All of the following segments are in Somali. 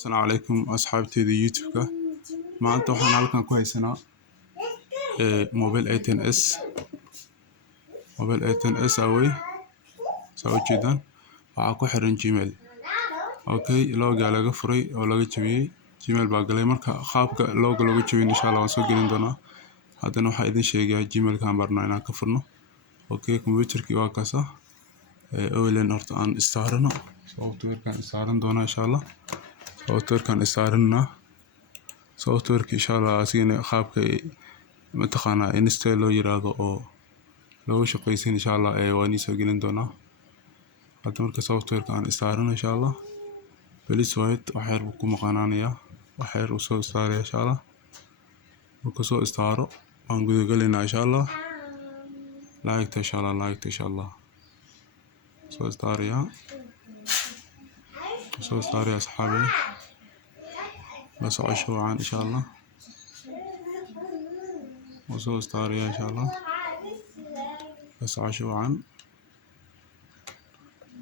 السلام عليكم أصحابتي يوتيوبka maanta waxaan halkan ku haysanaa mobile A10s awey saa u jeedaan waxaa ku xiran gmail okay loga laga furay oo laga jabiyay gmail baa galay marka qaabka loga looga jabiyay insha Allah waan soo gelin doonaa haddana waxaan idin sheegayaa gmailka aan barno inaan ka furno okay computerkii waa kaasa awlan horta aan istaarno softwarekan istaaran doonaa insha Allah softwarekan istaarna softwareki insha Allah asigana qaabka mataqaanaa install loo yiraahdo oo looga shaqeysin insha Allah waan soo gelin doonaa hadda marka softwareka aan istaarno insha Allah please wait waxyar ku maqanaanaya waxyar u soo istaaray insha Allah marka soo istaaro aan gudaha galinaa insha Allah like insha Allah soo istaariya asxaabi la socosho wacan insha Allah soo istaariya insha Allah la socosho wacan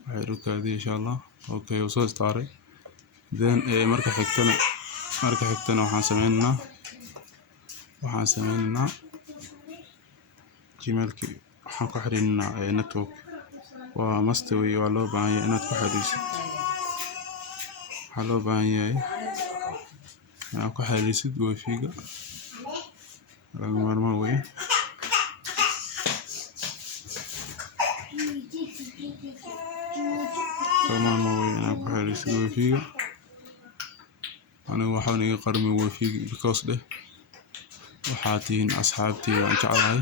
waxay rukaadi insha Allah okay soo istaaray then marka xigtana waxaan sameynaa gmailki waxaan ku xiriirinaa network waa must way waa loo baahan yahay inaad ku xiriirisid waxaa loo baahan yahay inaad ku xiriirisid wifi-ga laga maarmaan wey inaad ku xiriirisid wifi-ga aniga waxaan iga qarmay wifi-ga because waxaad tihiin asxaabtii aan jeclahay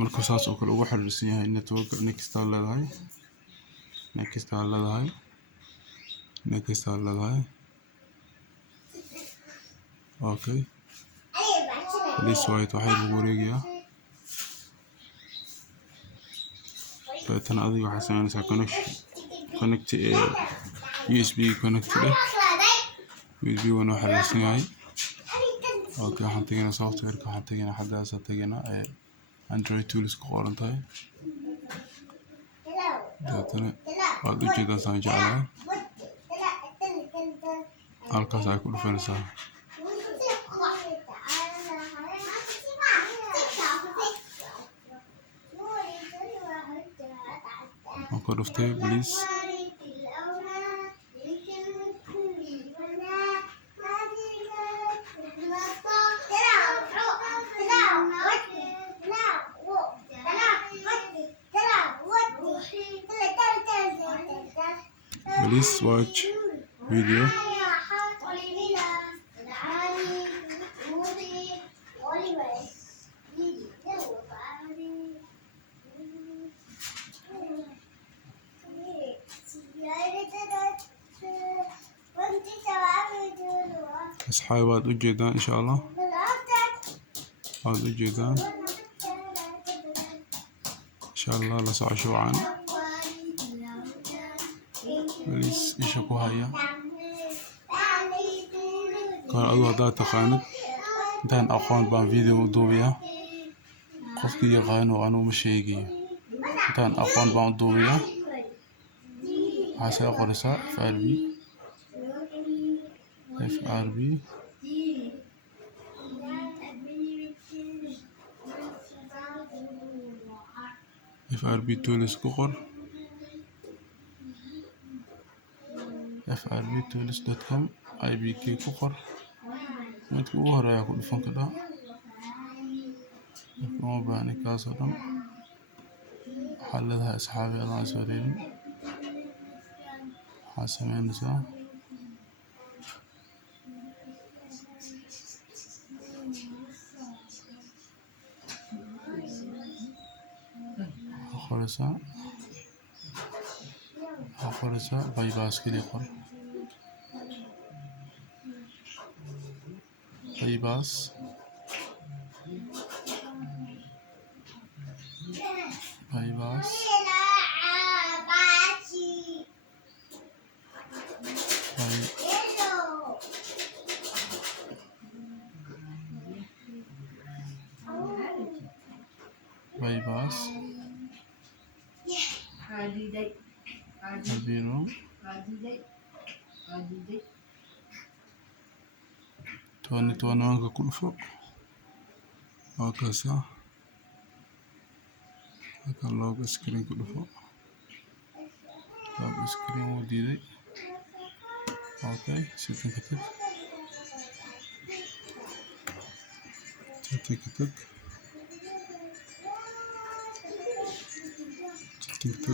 marka saas oo kale ugu xiriirsan yahay network next leedahay okay please wait waxay lagu wareegayaa tan adiga waxaa sameynaysaa connect USB connect USB wana xiriirsan yahay okay waxaan tegaynaa softwareka waxaan tegaynaa Android tools ku qoran tahay dadana waad u jeedaa saan jeclahay halkaas ay ku dhufanaysaa ku dhuftay please please watch video asxaabi waad u jeedaan insha Allah insha Allah la socosho wacan please isha ku haya kan adigu haddaad taqaanid intaan aqoon baan video u duubiyaa qofkii yaqaano anuu ma sheegayo intaan aqoon baan u duubiyaa waxaa soo qoraysaa FRB tools ku qor frbtools.com ibk ku qor midka ugu horeeya ku dhufan kadhaa uma baahni kaasoo dhan waxaad leedahay asxaabi adaan soo reebin waxaad sameynaysaa qoraysaa bypass kaliya qor bypass albino tobanka ku dhufo waa kaasa halkan loga screen ku dhufo loga screen wuu diiday okay setting ka tag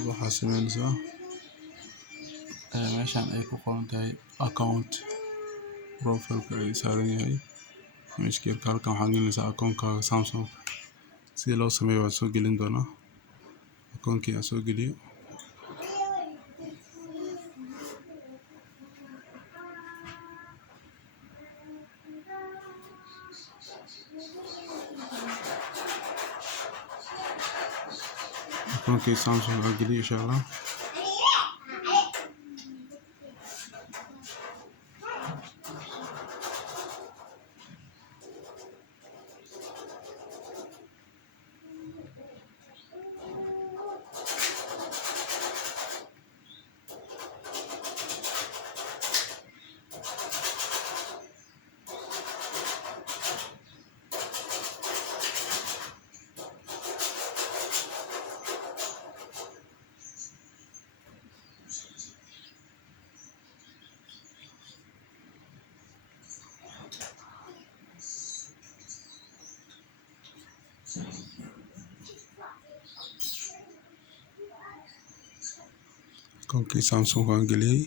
waxaa sameynaysaa meeshan ay ku qoran tahay account profile ay saaran yahay meeshkeerka halkan waxaa gelinaysaa akoonkaaga Samsung si loo sameeyo waa soo gelin doonaa akoonkii aan soo geliyo akoonkii Samsung aan geliyo insha Allah akoonkii Samsung aan geliyay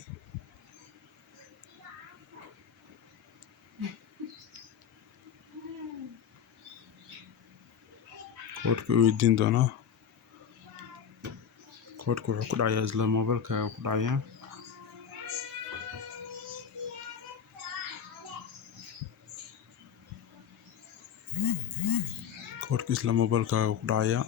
koodhka weydiin doonaa koodhka wuxuu ku dhacayaa isla mobilkaaga ku dhacayaa koodhka isla mobilkaaga ku dhacayaa